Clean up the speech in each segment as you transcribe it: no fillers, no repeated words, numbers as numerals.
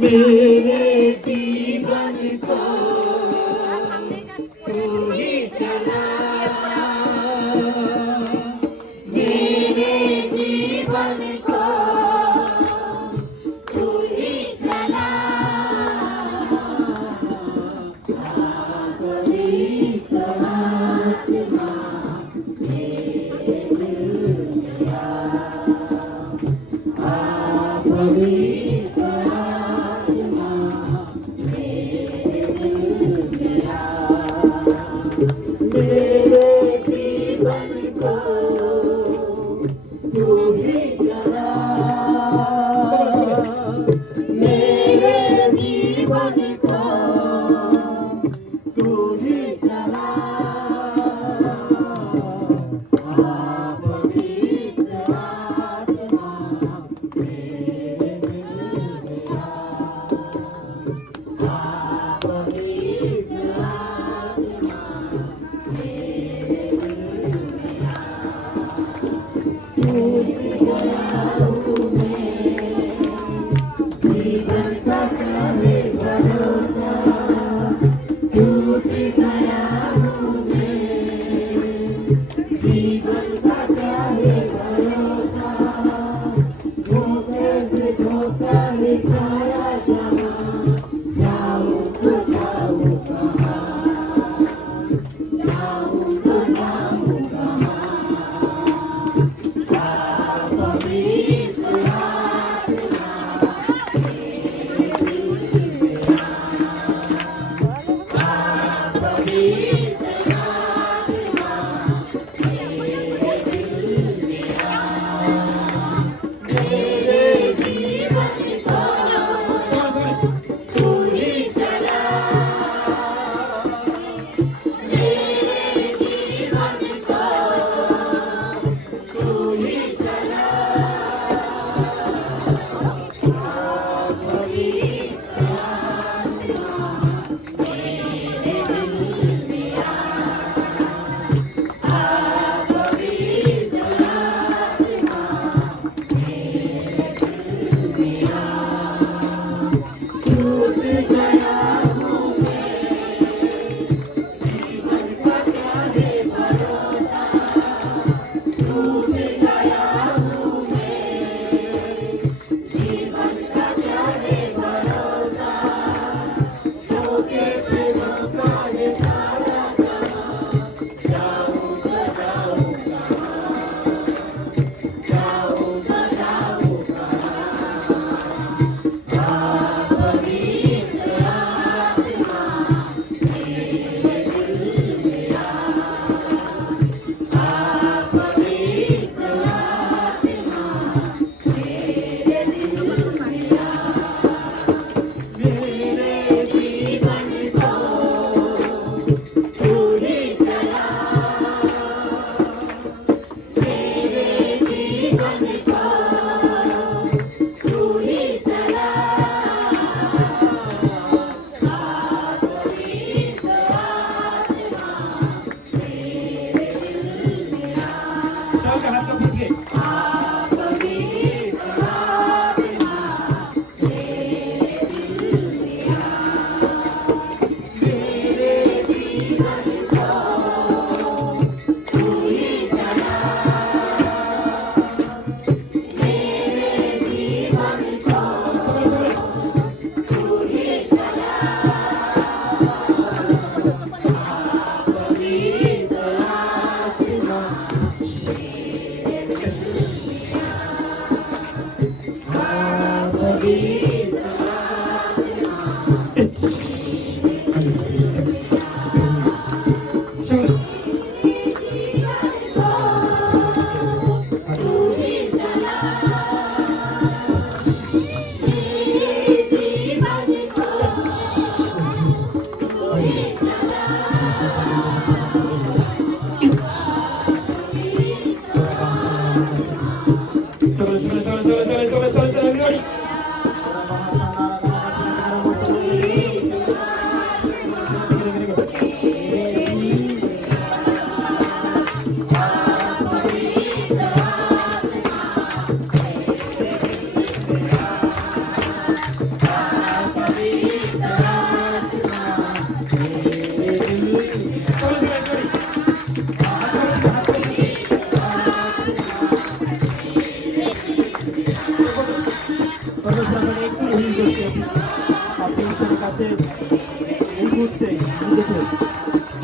मेरे जीवन को तू ही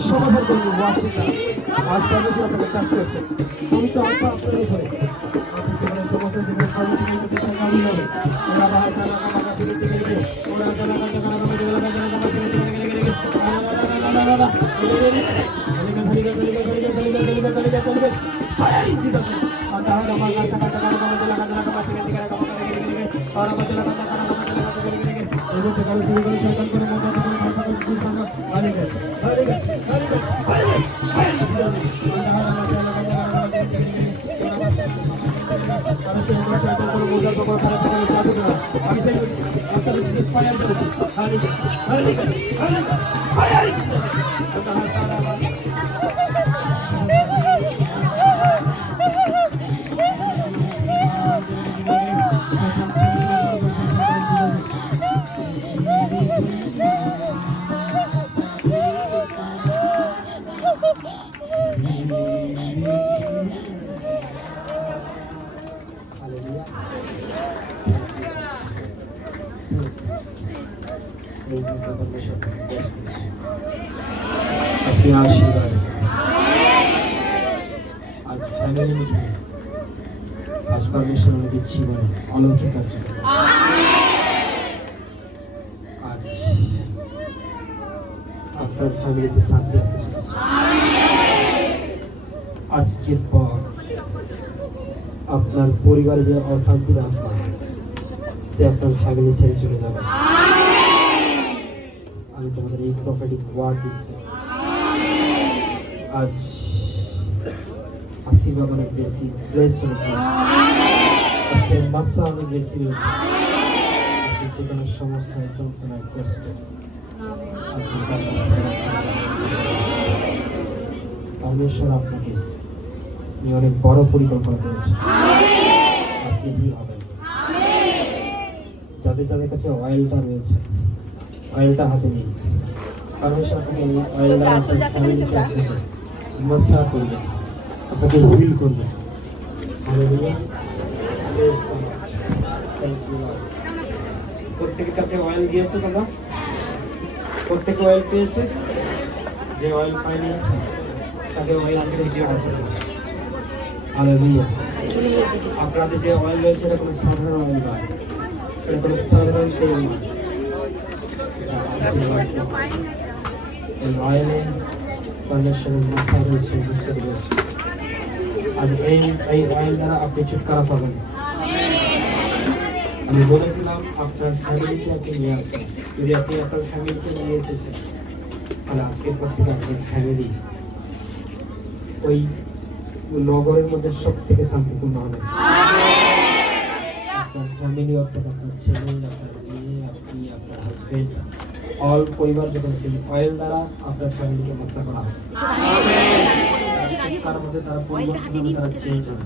সমাধান জন্য আজ কর্মসূচি কাজ করছে আমি তো অল্প আপনাদের ধরে সমস্ত জীবনের কর্মসূচি সকালই হবে ওরা বাহার খানা খানা ফিরে থেকে গেলে ওরা খানা খানা খানা খানা গেলে খানা খানা ফিরে থেকে গেলে শুরু করে ফায়ার করেছি হালিকা হালিকা হালিকা ফায়ার আল্লাহ তাআলা अपने आशीर्वाद आज फैमिली मीटिंग आज परमेश्वर में दिच्छी बने अलौकिक कार्य आज আপনার ফ্যামিলিতে শান্তি আসতে চলেছে আজকের পর আপনার পরিবারে যে অশান্তির আত্মা সে আপনার ফ্যামিলি ছেড়ে চলে যাবে আমি তোমাদের এই প্রপার্টি ওয়ার্ড দিচ্ছি আজ আশীর্বাদ অনেক বেশি ব্লেস হয়েছে আজকের মাসা অনেক বেশি রয়েছে যে কোনো সমস্যায় যন্ত্রণায় কষ্ট পরমেশ্বর আপনাকে অনেক বড় পরিকল্পনা করেছে আপনি কি হবেন যাদের যাদের কাছে অয়েলটা রয়েছে অয়েলটা হাতে নিন পরমেশ্বর আপনাকে অয়েলটা মাসাজ করবে আপনাকে হিল করবে hallelujah praise God thank you Lord প্রত্যেকের কাছে অয়েল দিয়েছে দাদা প্রত্যেকে অয়েল পেয়েছে যে অয়েল পায়নি তাকে অয়েল আনতে দিয়ে আছে হালেলুয়া আপনাদের যে অয়েল রয়েছে এটা কোনো সাধারণ অয়েল নয় এটা কোনো সাধারণ তেল নয় এই অয়েলে পরমেশ্বরের মাসা রয়েছে বিশ্বের রয়েছে আজ এই অয়েল দ্বারা আপনি ছুটকারা পাবেন আমি বলেছিলাম আপনার ফ্যামিলিকে আপনি নিয়ে আসেন যদি আপনি আপনার ফ্যামিলিকে নিয়ে এসেছেন তাহলে আজকের পর থেকে আপনার ফ্যামিলি ওই নগরের মধ্যে সব থেকে শান্তিপূর্ণ হবে আপনার ফ্যামিলি অর্থাৎ আপনার ছেলে আপনার মেয়ে আপনি আপনার হাজবেন্ড অল পরিবার যখন সেই অয়েল দ্বারা আপনার ফ্যামিলিকে মাসা করা হবে তার মধ্যে তারা পরিবর্তন হবে তারা চেঞ্জ হবে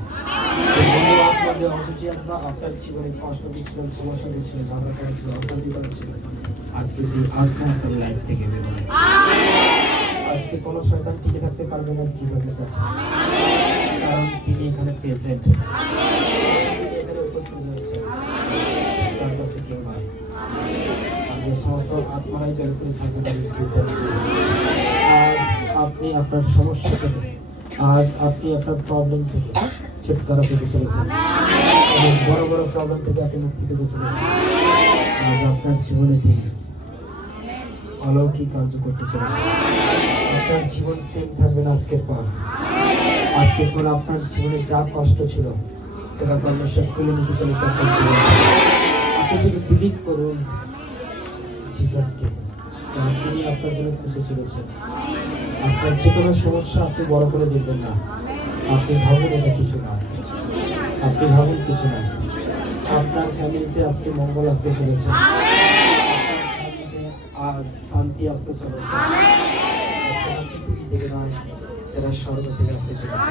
আপনার যে অসুচি আত্মা আপনার জীবনে কষ্ট দিচ্ছিলেন সমস্যা দিচ্ছিলেন ঝগড়া করেছিলেন অশান্তি করেছিলেন আজকে সেই আত্মা আপনার লাইফ থেকে বেরোবে আজকে কোনো শয়তান টিকে থাকতে পারবে না জিসাসের কাছে কারণ তিনি এখানে প্রেজেন্ট এখানে উপস্থিত রয়েছে তার কাছে কেউ নয় যে সমস্ত আত্মারাই জল করে থাকতে পারে জিসাস আজ আপনি আপনার সমস্যা থেকে আজ আপনি আপনার প্রবলেম থেকে ছুটকারা পেতে চলেছেন এবং বড় বড় প্রবলেম থেকে আপনি মুক্তি পেতে চলেছেন আজ আপনার জীবনে তিনি অলৌকিক কার্য করতে চলেছেন আপনার জীবন সেম থাকবে না আজকের পর আপনার জীবনে যা কষ্ট ছিল সেটা পরমেশ্বর তুলে নিতে চলেছে আপনার জীবনে আপনি যদি বিলিভ করুন জিসাসকে তিনি আপনার জন্য খুশি চলেছেন আপনার যে কোনো সমস্যা আপনি বড় করে দেখবেন না আপনি ভাবুন এটা কিছু না আপনি ভাবুন কিছু না আপনার ফ্যামিলিতে আজকে মঙ্গল আসতে চলেছে আজ শান্তি আসতে চলেছে সেটা পৃথিবী থেকে নয় সেটা স্বর্গ থেকে আসতে চলেছে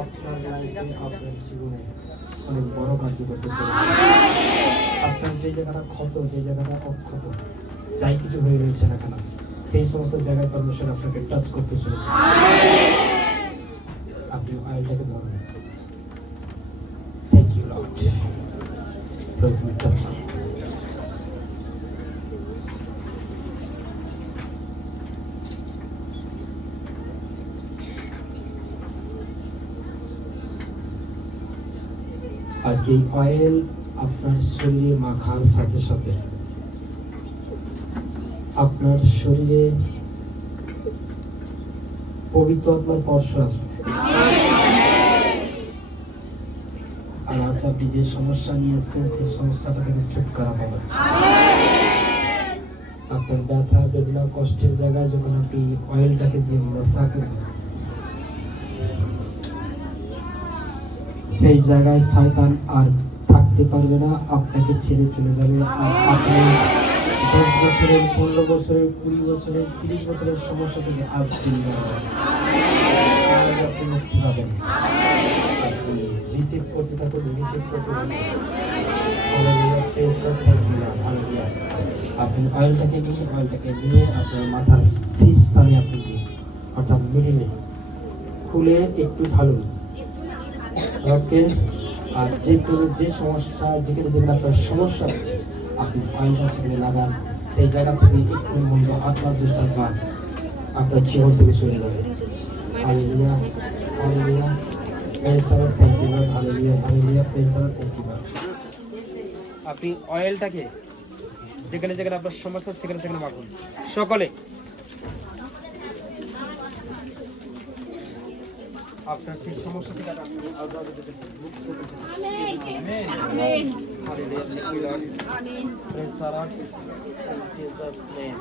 আপনার লাইফে আপনার জীবনে অনেক বড় কার্য করতে চলেছে আপনার যে জায়গাটা ক্ষত যে জায়গাটা অক্ষত যাই কিছু হয়ে রয়েছে না কেন সেই সমস্ত জায়গায় পরমেশ্বর আপনাকে টাচ করতে চলেছে আপনি অয়েলটাকে ধরুন থ্যাংক ইউ লর্ড প্রথমে টাচ আজকে এই অয়েল আপনার শরীরে মাখার সাথে সাথে আপনার শরীরে পবিত্র আত্মার স্পর্শ আছে আর আজ আপনি যে সমস্যা নিয়ে এসেছেন সেই সমস্যাটা থেকে ছুটকারা পাবেন আপনার ব্যথা বেদনা কষ্টের জায়গায় যখন আপনি অয়েলটাকে দিয়ে মাসা করবেন সেই জায়গায় শয়তান আর থাকতে পারবে না, আপনাকে ছেড়ে চলে যাবে। আর আপনি 10 বছরের, 15 বছরের, 20 বছরের, 30 বছরের সমস্যা থেকে আজ বেরিয়ে আসবেন। আজ আপনি মুক্তি পাবেন। আপনি রিসিভ করতে থাকুন, রিসিভ করতে থাকুন। Hallelujah, praise God, thank you Lord, hallelujah. আপনি অয়েলটাকে নিয়ে আপনার মাথার শীর্ষস্থানে আপনি দিন, অর্থাৎ মিডিলে খুলে একটু ঢালুন। ওকে, আর যে সমস্যা, যেখানে আপনার সমস্যা হচ্ছে, আপনি অয়েলটা সেখানে লাগান। সেই জায়গা থেকে একটু মন্দ আত্মা, দুষ্টাত্মা আপনার জীবন থেকে চলে যাবে। Hallelujah, hallelujah, praise God, thank you Lord, hallelujah, hallelujah, praise God, thank you Lord. আপনি অয়েলটাকে যেখানে আপনার সমস্যা সেখানে মাখুন সকলে। আপনার সেই সমস্যা থেকে আপনি মুক্ত হতে amen. Hallelujah, thank you Lord, praise God, in Jesus name.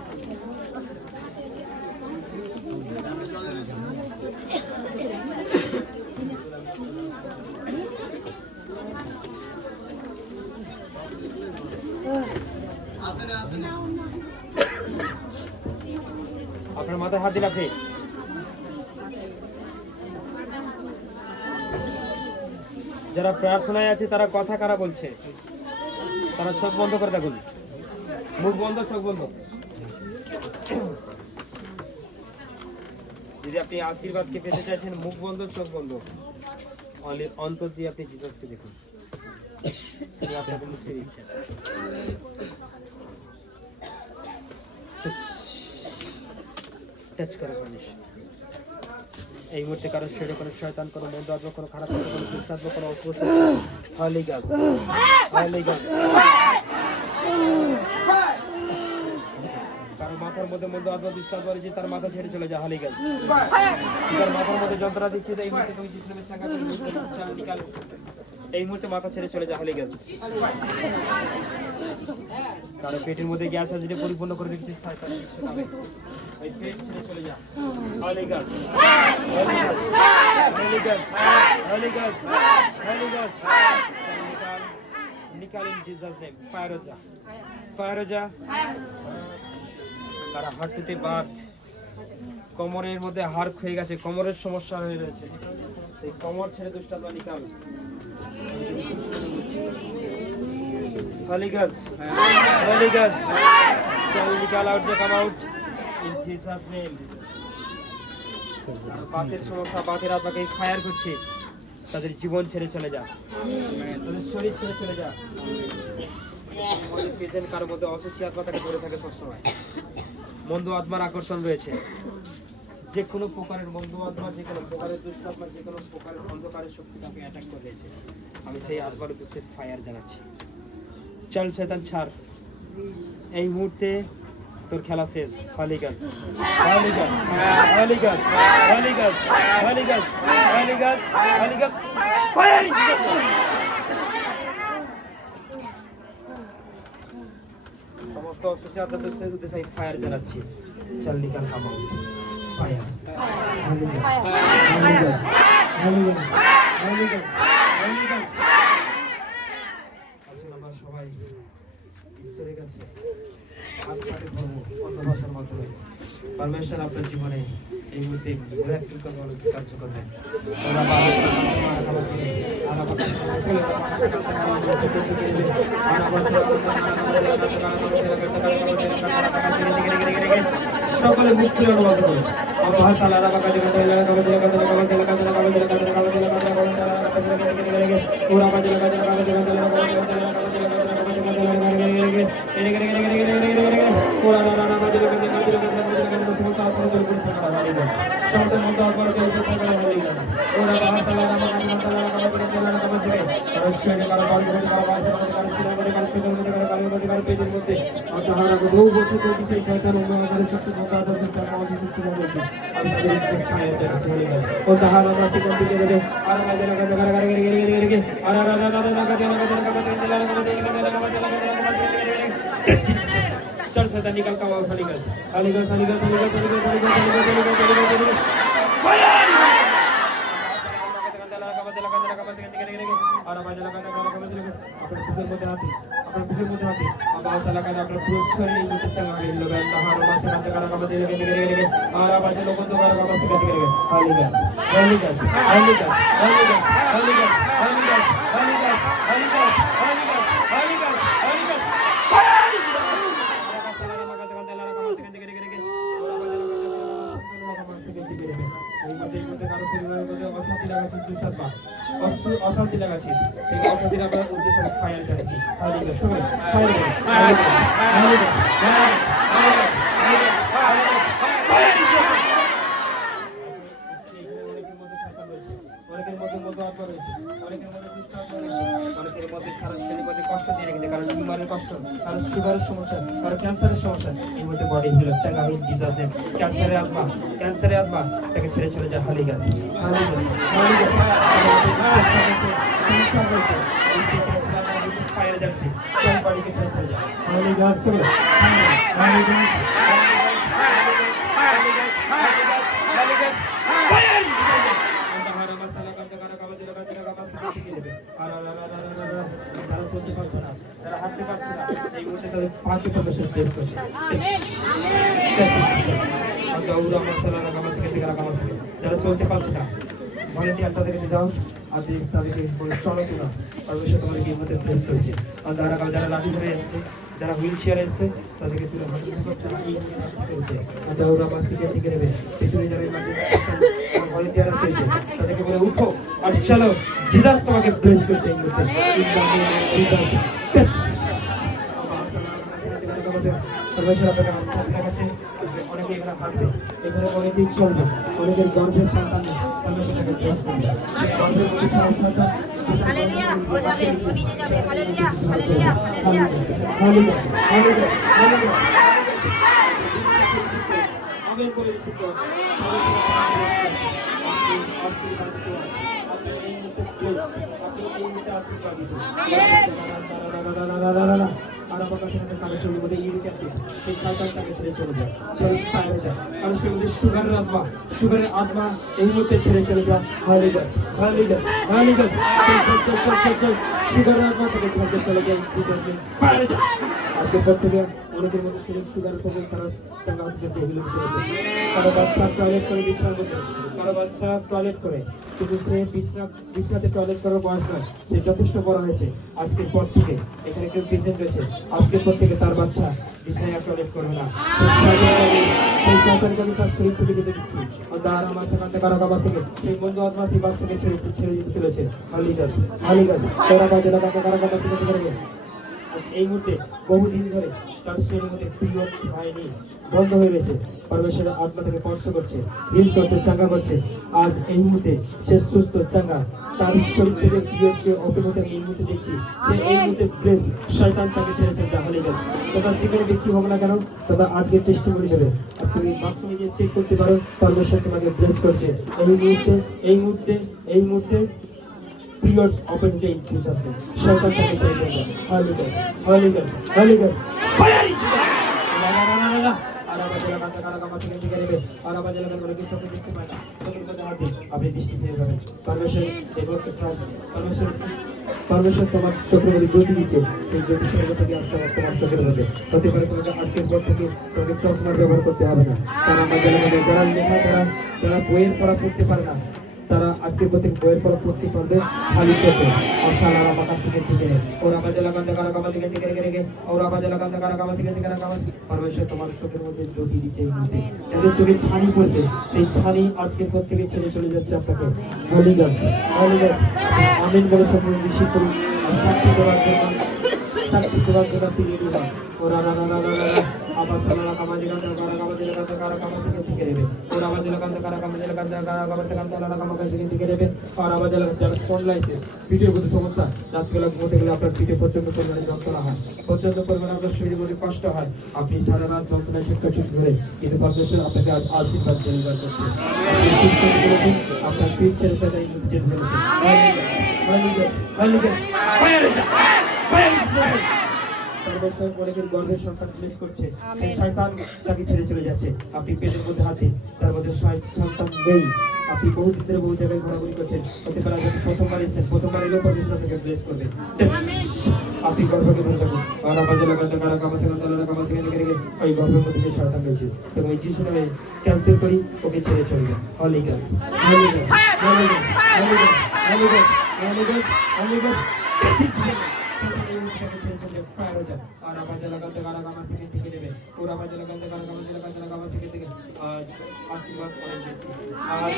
আপনার মাথায় হাত দিন আপনি। যারা প্রার্থনায় আছে তারা কথা কারা বলছে, তারা চোখ বন্ধ করে দেখুন, মুখ বন্ধ, চোখ বন্ধ। যদি আপনি আশীর্বাদকে পেতে চাইছেন, মুখ বন্ধ, চোখ বন্ধ, অন্তর দিয়ে আপনি জিসাসকে দেখুন, তিনি আপনাকে মুক্তি দিচ্ছেন। টাচ করে পারমিশন। এই মুহূর্তে কারো শরীরে কোনো শয়তান, কোনো মন্দ আত্মা, কোনো খারাপ আত্মা, কোনো দুষ্ট আত্মা, কোনো অস্ত্র, হলি গাছ, হলি গাছ। কারো মাথার মধ্যে মন্দ আত্মা, দুষ্ট আত্মা রয়েছে, তার মাথা ছেড়ে চলে যায়, হলি গাছ। তার মাথার মধ্যে যন্ত্রণা দিচ্ছে, এই মুহূর্তে তুমি যিশুর সাঙ্গা করে নিকাল, এই মুহূর্তে মাথা ছেড়ে চলে যায়, হলি গাছ। কারো পেটের মধ্যে গ্যাস অ্যাসিডে পরিপূর্ণ করে রেখেছে, শয়তান যিশুর নামে এই পেট ছেড়ে চলে যা, হলি গাছ, হলি গাছ, হলি গাছ, হলি গাছ, হলি গাছ। নিকাল ইন জিসাস নেম, ফায়ার যা, ফায়ার যা। কারো হাঁটুতে বাত, কোমরের মধ্যে হাড় ক্ষয়ে গেছে, কোমরের সমস্যা হয়ে রয়েছে, সেই কোমর ছেড়ে দুষ্টাত্মা নিকাল। Holy Ghost, Holy Ghost, shall nical out, come out in Jesus' name. বাতের সমস্যা, বাতের আত্মাকে ফায়ার করছে, তাদের জীবন ছেড়ে চলে যা, তাদের শরীর ছেড়ে চলে যা। কারোর মধ্যে অসুস্থ আত্মা তাকে ধরে থাকে সবসময়, মন্দ আত্মার আকর্ষণ রয়েছে, যে কোনো প্রকারের মন্দ আত্মা, যে কোনো প্রকারের দুষ্ট আত্মা, যে কোনো প্রকারের অন্ধকারের শক্তি তাকে অ্যাটাক করে দিয়েছে, আমি সেই আত্মার উদ্দেশ্যে ফায়ার জানাচ্ছি। চল শয়তান ছাড়, এই মুহূর্তে তোর খেলা শেষ। হলি গাছ, হলি গাছ, হলি গাছ, হলি গাছ, হলি গাছ, হলি গাছ, হলি গাছ, ফায়ার। সমস্ত অসুস্থ আত্মাদের উদ্দেশ্যে আমি ফায়ার জানাচ্ছি। চল নিকাল খামাও, ফায়ার, হলি গাছ, হলি গাছ, হলি গাছ, হলি গাছ, হলি গাছ। আমরা সবাই ঈশ্বরের কাছে হাত পাতে ধরবো অন্য ভাষার মাধ্যমে। পরমেশ্বর আপনার জীবনে এই মুহূর্তে কার্য করবেন। সকলে মুখ খুলে অনুবাদ করুন। चल शैतान निकल का वाव खाली कर खाली कर खाली कर खाली कर खाली कर खाली कर खाली कर खाली कर खाली कर फायर আর আবাজে লাগাতে আপনার বুকের মধ্যে হাতে আপনার বুকের মধ্যে হাতে আল্লাহ তাআলা কানে আপনার পুরো শরীরে এই মুহূর্তে চাঙ্গা করে দিল আল্লাহ আর মাসে কানে কারা কামাতে লেগে আর আবাজে লোক তো কারা কামাতে লেগে হালি গাছ হালি গাছ হালি গাছ হালি গাছ হালি গাছ হালি গাছ হালি গাছ হালি গাছ হালি গাছ হালি গাছ হালি গাছ অশান্তি লাগাচ্ছিস সেই অশান্তির আমরা উদ্দেশ্যে ফায়ার করেছি অনেকের মধ্যে আত্মা রয়েছে অনেকের মধ্যে দুষ্ট আত্মা রয়েছে অনেকের মধ্যে সারা শ্রেণীর মধ্যে কষ্ট দিয়ে রেখেছে কারণ বিমারের কষ্ট কারণ সুগারের সমস্যা কারণ ক্যান্সারের সমস্যা এই মধ্যে বডি হিল হচ্ছে গাহিন ডিজাসে ক্যান্সারের আত্মা তাকে ছেড়ে চলে যায় হালি গাছ ফায়ার যাচ্ছে বাড়িকে ছেড়ে চলে যায় হালি গাছ চলে যারা চলতে পারছে না ভলেন্টিয়ার তাদেরকে যাও আর তাদেরকে চলো কিনা অবশ্যই তোমাদেরকে এই মধ্যে ফেস করেছে আর যারা লাঠি ধরে এসছে যারা হুইল চেয়ারে এসছে তাদেরকে তুলে ভলেন্টিয়ার পেয়েছে তাদেরকে বলে উঠো আর চলো জিজাস তোমাকে ব্লেস করছে এই মুহূর্তে অনেকে এখানে হাঁটবে এখানে অনেকেই চলবে অনেকের গর্ভের সন্তান সেটাকে ব্লেস করবে গর্ভের মধ্যে সন্তান সুগারের আত্মা এই মুহূর্তে ছেড়ে চলে যায় সুগারের আত্মা থেকে ছেড়ে চলে যায় আজকের থেকে অনেকের মধ্যে সুগার প্রবলেম তারা চাঙ্গা হচ্ছে কারো বাচ্চা টয়লেট করে বিছানার মধ্যে কারো বাচ্চা টয়লেট করে কিন্তু সে বিছনাতে টয়লেট করার বয়স নয় সে যথেষ্ট বড় হয়েছে আজকের পর থেকে এখানে কেউ পেশেন্ট রয়েছে আজকের পর থেকে তার বাচ্চা বিছানায় আর টয়লেট করবে না সেই সরকারি তার শরীর থেকে যেতে দিচ্ছি আর আমার সেখান কারো কাবা থেকে সেই বন্ধু আত্মা সেই বাচ্চাকে ছেড়ে দিতে চলেছে হালি গাছ তোরা বাজে লাগাতে কারো কাবা থেকে করবে এই মুহূর্তে বহুদিন ধরে তার শরীরের মধ্যে পিরিয়ড হয়নি বন্ধ হয়ে গেছে পরমেশ্বরের আত্মা থেকে স্পর্শ করছে হিল করছে চাঙ্গা করছে আজ এই মুহূর্তে সে সুস্থ চাঙ্গা তার শরীর থেকে পিরিয়ডকে ওপেন হতে এই মুহূর্তে দেখছি সে এই মুহূর্তে ব্লেস শয়তান তাকে ছেড়েছে হালি গেছে তোমার যেখানে ব্যক্তি হবে না কেন তবে আজকে টেস্টিমনি দেবে আর তুমি বাথরুমে গিয়ে চেক করতে পারো পরমেশ্বর তোমাকে ব্লেস করছে এই মুহূর্তে periods open in Jesus' name. Shaitan take it away. Holy Ghost. Fire in Jesus' name. परमेश्वर তোমার চোখের মধ্যে জ্যোতি দিচ্ছে সেই জ্যোতি সর্বত্র আসছে তোমার চোখের মধ্যে হতে পারে তোমাকে আজকের পর থেকে তোমাকে চশমার ব্যবহার করতে হবে না কারণ আমাদের যারা লেখা যারা বইয়ের পড়া পড়তে পারে না তারা আজকে প্রত্যেক বইয়ের পর পড়তে পারবে খালি চোখে और साला बाका सिखे दिखे और आवाज लगान दे कारा कामा दिखे दिखे और आवाज लगान दे कारा कामा सिखे दिखे कामा परमेश्वर তোমার চোখের মধ্যে জ্যোতি দিচ্ছে এই মুহূর্তে যাদের চোখে ছানি পড়ছে সেই ছানি আজকে প্রত্যেকে ছেড়ে চলে যাচ্ছে আপনাকে হলি গড আমিন বলে সব রিসিভ করি সাক্ষী দেওয়ার জন্য ফিরিয়ে দিলাম और आवाज साला कामा दिखे कारा कामा सिखे दिखे रे और आवाज लगान दे कारा कामा सिखे कामा दिखे रे और आवाज लगान ফোন লাইছে পিঠের মধ্যে সমস্যা রাতবেলা ঘুমোতে গেলে আপনার পিঠে প্রচন্ড পরিমাণে যন্ত্রণা হয় প্রচন্ড পরিমাণে আপনার শরীরের মধ্যে কষ্ট হয় আপনি সারা রাত যন্ত্রণায় ছুটকাছুট করে কিন্তু পরমেশ্বর আপনাকে আজ আশীর্বাদ ডেলিভার করছে আপনার পিঠ ছেড়ে সেটা ইনভিটেট হয়েছে পরমেশ্বর অনেকের গর্ভের সন্তান প্লেস করছে, সেই শয়তান তাকে ছেড়ে চলে যাচ্ছে। আপনি পেটের মধ্যে হাতে, তার মধ্যে সন্তান নেই, আপনি বহু দিন ধরে বহু জায়গায় ঘোরাঘুরি করছেন, হতে পারে আজ প্রথমবার এসেছেন, প্রথমবার এলেও পরমেশ্বর তাকে ব্লেস করবে। আপনি গর্ভকে ধরে থাকুন, আর আমাদের লাগাতে কারা কামাসে কামাসে কামাসে থেকে ওই গর্ভের মধ্যে যে শয়তান রয়েছে, এবং এই যিশু নামে ক্যান্সেল করি, ওকে ছেড়ে চলে যান। হলি গাছ, হলি গাছ, হলি গাছ, হলি গাছ, হলি গাছ, হলি গাছ, হলি গাছ, ফায়ার হয়ে যায়। আর আবাজে লাগাতে কারা কামাসে থেকে নেবে, ওর আবাজে লাগাতে কারা কামাসে থেকে আজ আশীর্বাদ অনেক বেশি, আজ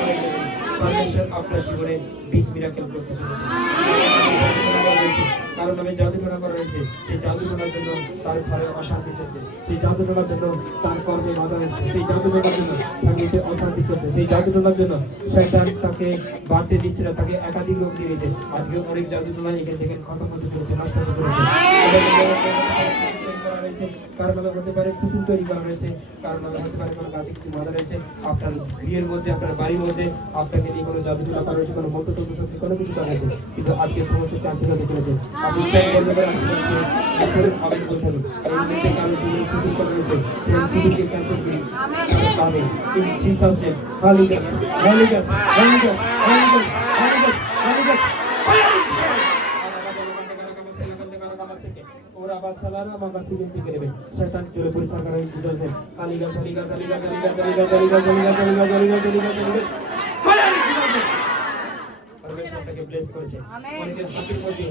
অনেক বেশি পরমেশ্বর আপনার জীবনে বিগ মিরাকেল করতে চলেছে। কারণ আমি জাদুটোনা করা রয়েছে, সেই জাদুটোনার জন্য তার ঘরে অশান্তি চলছে, সেই জাদুটোনার জন্য তার কর্মে বাধা হচ্ছে, সেই জাদুটোনার জন্য ফ্যামিলিতে অশান্তি চলছে, সেই জাদুটোনার জন্য শয়তান তাকে বাড়তে দিচ্ছে না, তাকে একাধিক রোগ দিয়েছে। আজকে অনেক জাদুটোনা এখান থেকে খতম হতে চলেছে, নষ্ট হতে চলেছে। কারণ নামে হতে পারে পুতুল তৈরি করা রয়েছে, কারণ নামে হতে পারে কোনো কাজে কিছু বাধা রয়েছে, আপনার গৃহের মধ্যে, আপনার বাড়ির মধ্যে আপনাকে নিয়ে কোনো জাদুটোনা করা রয়েছে, কোনো মন্ত্রতন্ত্র শক্তি কোনো কিছু করা হয়েছে, কিন্তু আজকে সমস্ত ক্যান্সেল হতে চলেছে। আপনি চাই বলতে পারেন আসলে আমি বলতে হবে এই মুহূর্তে কারো জীবনে পুতুল করা রয়েছে, সেই পুতুলকে ক্যান্সেল করি পাবে in Jesus name. Hallelujah, hallelujah, hallelujah, hallelujah, hallelujah, hallelujah. ওরা আবার সালারা মাগাসি বিনতি করবে, শয়তান চলে পরিচালনা করে বুঝাতে hallelujah, hallelujah, hallelujah, hallelujah, hallelujah, hallelujah, hallelujah, hallelujah, hallelujah, hallelujah. পরমেশ্বরকে ব্লেস করেছে। অনেকের হাতের মধ্যে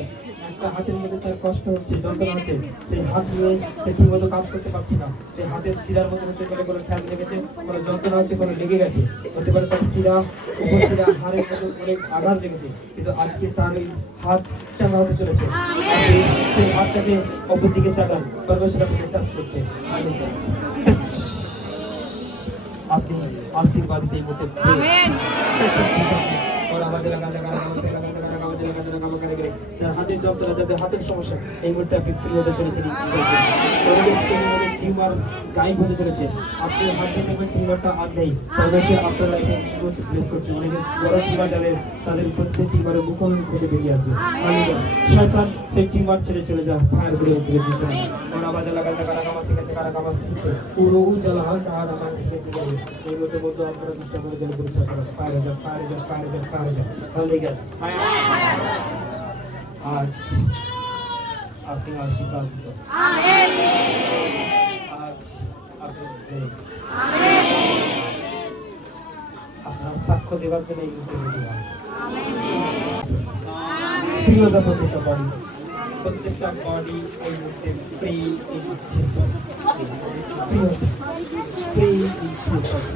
একটা হাতের মধ্যে তার কষ্ট হচ্ছে, যন্ত্রণা হচ্ছে, সেই হাত নিয়ে সে ঠিক মতো কাজ করতে পারছে না, সেই হাতের শিরার মধ্যে হতে পারে কোনো খ্যাল লেগেছে, কোনো যন্ত্রণা হচ্ছে, কোনো লেগে গেছে, হতে পারে তার শিরা, উপশিরা, হাড়ের মধ্যে অনেক আঘাত লেগেছে, কিন্তু আজকে তার ওই হাত চাঙ্গা হতে চলেছে। আপনি সেই হাতটাকে অপর দিকে চাগান, পরমেশ্বর আপনাকে টাচ করছে। আপনি আশীর্বাদ দিয়ে মধ্যে যার হাতের যন্ত্রণা, যাদের হাতের সমস্যা, এই মুহূর্তে আপনি ফ্রি হতে চলেছেন। টিউমার গায়েব হতে চলেছে, আপনি হাত দিয়ে দেখবেন টিউমারটা আর নেই। পরমেশ্বর আপনার লাইফে প্লেস করছে। অনেকে বড় টিউমার যাদের, তাদের উপর সেই টিউমারের মুখোমুখি থেকে বেরিয়ে আসে। শয়তান সেই টিউমার ছেড়ে চলে যায়, ফায়ার করে উঠে দিতে হবে। ওরা বাজে লাগাতে কারা কামাস শিখেছে, কারা কামাস শিখছে, পুরো উজ্জ্বল হাত আর আমার শিখে যাবে। এই মধ্যে মধ্যে আপনারা চেষ্টা করে যেন পরিষ্কার করা। ফায়ার হয়ে যায়, ফায়ার হয়ে যায়, ফায়ার হয়ে যায়, ফায়ার হয়ে যায়। আজ আপনি আশীর্বাদ দিত, আজ আপনি আপনার সাক্ষ্য দেওয়ার জন্য এই মুহূর্তে প্রত্যেকটা বডি, প্রত্যেকটা বডি এই মুহূর্তে free in Jesus, free in Jesus.